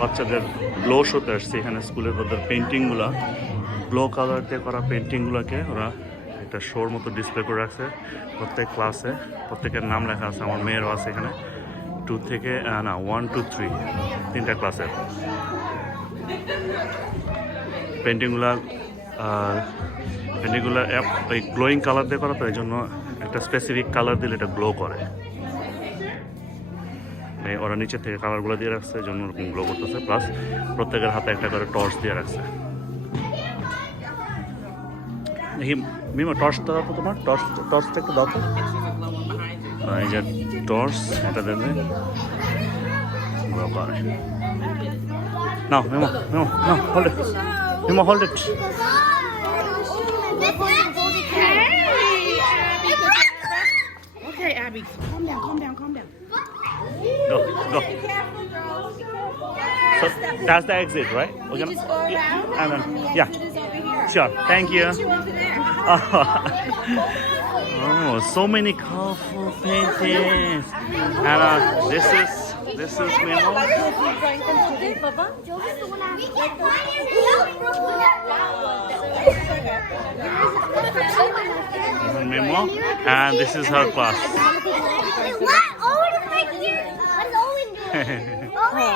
বাচ্চাদের গ্লো শোতে আসছে এখানে স্কুলের ওদের পেন্টিংগুলো গ্লো কালার দিয়ে করা পেন্টিংগুলোকে ওরা একটা শোর মতো ডিসপ্লে করে রাখছে প্রত্যেক ক্লাসে। প্রত্যেকের নাম লেখা আছে, আমার মেয়েরও আছে এখানে 2 থেকে 1 2 3 তিনটা ক্লাসের পেন্টিংগুলো। ওই গ্লোয়িং কালার দিয়ে করা, তো এই জন্য একটা স্পেসিফিক কালার দিলে এটা গ্লো করে। ওরা নিচে থেকে কালারগুলো দিয়ে রাখছে, এই জন্য ওরকম গ্লো করতেছে। প্লাস প্রত্যেকের হাতে একটা করে টর্চ দিয়ে রাখছে। দেখি মিমো টর্চটা দাও তো, তোমার টর্চটা একটু দাও তো। এই যে টর্চ, এটা দেবে গ্লো করে। Now Mimo hold it, Mimo hold it. Okay, Abby, calm down. Go. So that's the exit, right? You just go around. And then, and yeah, it is over here. sure. Thank you. Meet you over there. Oh, so many colorful paintings. And this is Memo. This is Memo, and this is her class. What? Owen is right here. What is Owen doing? Owen!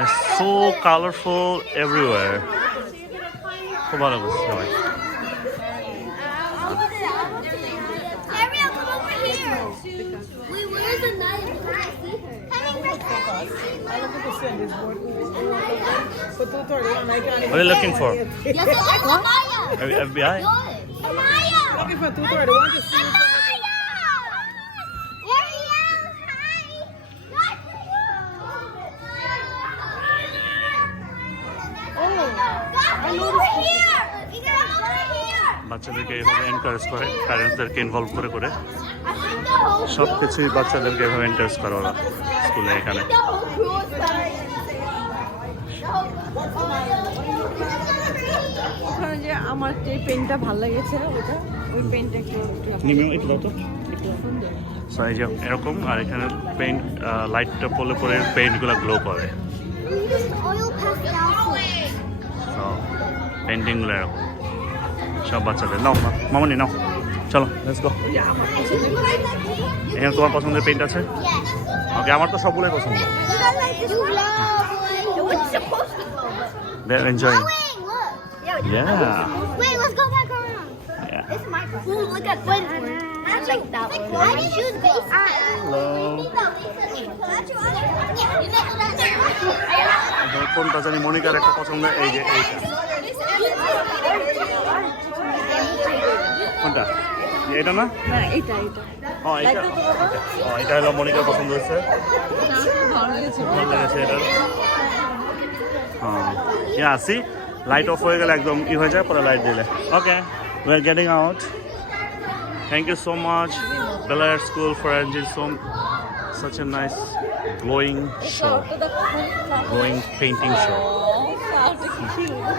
It's so colorful everywhere. খুব ভালো করছে সবাই। Ariel, come over here. Wait, where's the knife? What are you looking for? Yes, Amaya. FBI? Amaya. Looking for 2:30. To see Amaya. Ariel, hi. Come over here. Come over here. বাচ্চাদেরকে এভাবে encourage করে, প্যারেন্টসদেরকে involve করে I think the whole সব কিছুই বাচ্চাদেরকে এভাবে encourage করে ওরা স্কুলে এখানে। the whole crew is fine. ওখানে যে আমার যে পেনটা ভালো লেগেছে ওটা, ওই পেনটা একটু একটু দাও তো। সো এই যে এরকম, আর এখানে পেইন্ট লাইটটা পড়লে পরে পেইন্টগুলো গ্লো করে। Oil pastel. সো পেন্টিংগুলো এরকম সব বাচ্চাদের। নাও মামনি নাও, চলো লেটস গো। এখানে তোমার পছন্দের পেইন্ট আছে? ওকে, আমার তো সবগুলোই পছন্দ। You love what's supposed to go? They're enjoying. Look. Yeah. Wait, let's go back around. Yeah. This is my phone. Look at one. I like that one. I choose base. Hello. কোনটা জানি মনিকার একটা পছন্দ, এই যে এইটা। কোনটা? এটা না? না এটা এটা হলো মনিকার পছন্দ হয়েছে, ভালো লেগেছে। ভালো লেগেছে এটা। হ্যাঁ, সি লাইট অফ হয়ে গেলে একদম হয়ে যায়, পরে লাইট দিলে। Okay, we are getting out. Thank you so much Bel Air School for arranging such a nice glowing show, glowing painting show.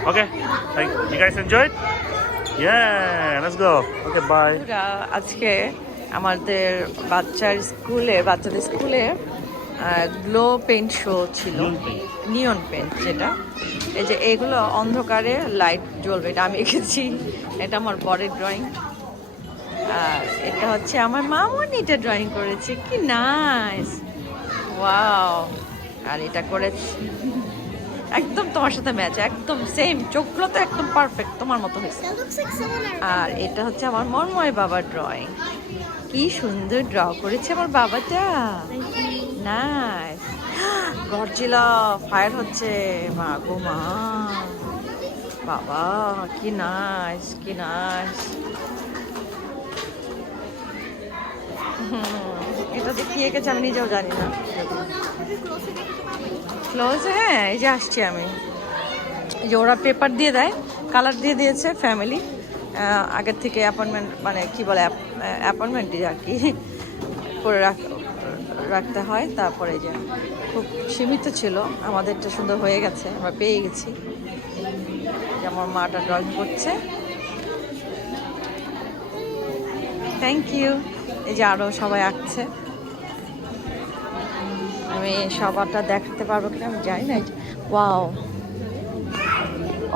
Okay, you guys enjoyed? Yeah, let's go. Okay, bye. আজকে আমাদের বাচ্চাদের স্কুলে glow paint show ছিল, নিয়ন paint, যেটা এই যে এগুলো অন্ধকারে লাইট জ্বলবে, এটা আমি এঁকেছি, এটা আমার বরের ড্রয়িং, আর এটা হচ্ছে আমার মামনি, এটা ড্রয়িং করেছে, কি নাইস, ওয়াও। আর এটা করেছি একদম তোমার সাথে ম্যাচ, একদম সেম, চোখগুলো তো একদম পারফেক্ট তোমার মতো হয়েছে। That looks like someone. আর এটা হচ্ছে আমার মন্ময় বাবার ড্রয়িং, কি সুন্দর ড্র করেছে আমার বাবাটা, নাইস। গডজিলা ফায়ার হচ্ছে, মা গো মা, বাবা কি নাইস, কি নাইস। এটা যে কি এঁকেছে আমি নিজেও জানি না। ক্লোজ, হ্যাঁ এই যে আসছি আমি, এই যে ওরা পেপার দিয়ে দেয়, কালার দিয়ে দিয়েছে ফ্যামিলি, আগের থেকে অ্যাপয়েন্টমেন্ট, মানে কি বলে অ্যাপয়েন্টমেন্টই আর কি করে রাখতে হয়। তারপরে যে খুব সীমিত ছিল, আমাদেরটা সুন্দর হয়ে গেছে, আমরা পেয়ে গেছি। যে আমার মাটা ড্রয়িং করছে, থ্যাংক ইউ। এই যে আরও সবাই আঁকছে, আমি সবারটা দেখাতে পারবো কিনা আমি জানি না। Wow,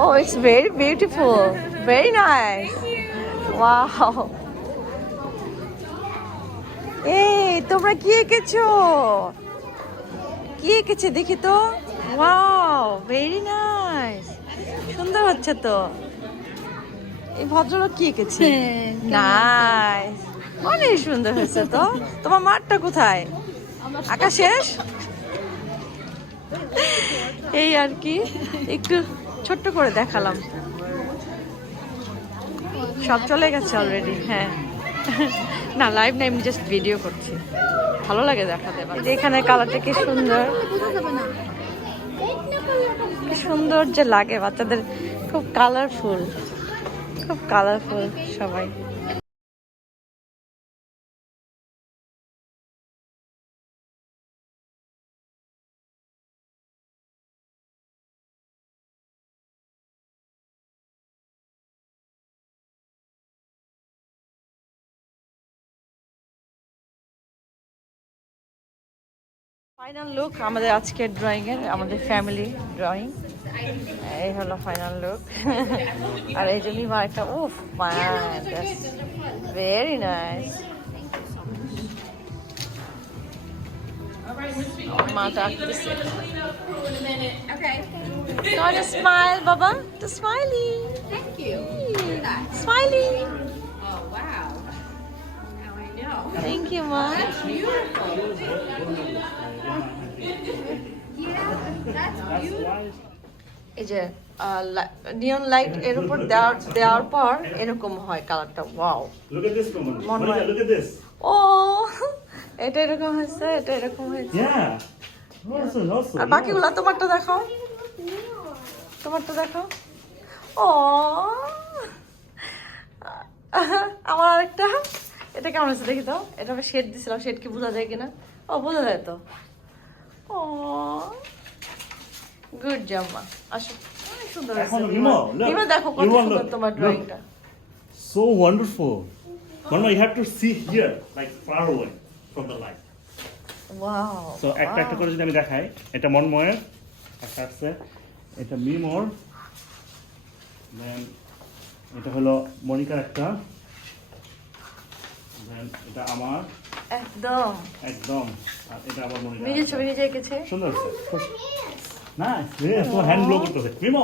oh it's very beautiful, very nice. Wow, এই তোমরা কি এঁকেছো? কি এঁকেছে দেখি তো। ওয়াও, ভেরি নাইস, সুন্দর হচ্ছে তো। এই ভদ্রলোক কি এঁকেছে? নাইস, অনেক সুন্দর হয়েছে তো। তোমার মাঠটা কোথায়? আঁকা শেষ? এই আর কি, একটু ছোট্ট করে দেখালাম, সব চলে গেছে অলরেডি। হ্যাঁ, না লাইভ না, আমি জাস্ট ভিডিও করছি, ভালো লাগে দেখাতে। এখানে কালারটা কি সুন্দর, কি সুন্দর যে লাগে বাচ্চাদের, খুব কালারফুল, খুব কালারফুল সবাই। ফাইনাল লুক আমাদের আজকের ড্রয়িং এর, আমাদের ফ্যামিলি ড্রয়িং, এই হলো ফাইনাল লুক। আর এই যে মিমা একটা, উফ ভেরি নাইস। মাটা আসতেছে। Not a smile, Baba. The smiley. Thank you. Smiley. Oh wow. Now I know. Thank you, Ma. Beautiful. Yeah, that's beautiful. এই যে নিয়ন লাইট এর উপর দেওয়ার পর এরকম হয় কালারটা। Wow, Look at this woman. Monica, Monica, look at this. ও এটা এরকম হয়েছে, এটা এরকম হয়েছে। Yeah. Also. আর বাকিগুলা তোমারটা দেখো, তোমারটা দেখো। ও আমার আরেকটা, এটা কেমন হয়েছে দেখি তো। এটা আমি শেড দিছিলাম, শেড কি বোঝা যায় কিনা? ও বোঝা যায় তো। ও গুড জব মা, আসো। অনেক সুন্দর হয়েছে। এখন Mimo, look. নিমা দেখো কত Mimo, সুন্দর look. তোমার Look. ড্রয়িংটা। So wonderful. Mama, you have to see here, like far away from the light. Wow, So একটা একটা করে যদি আমি দেখাই, এটা মনময়ের, একটা আছে, এটা মিমোর, দেন এটা হলো মনিকার একটা, দেন এটা আমার একদম একদম, আর এটা আবার মনিকার। নিজের ছবি নিজে এঁকেছে। সুন্দর হচ্ছে। নাইস, তো হ্যান্ড ব্লো করতেছে। মিমো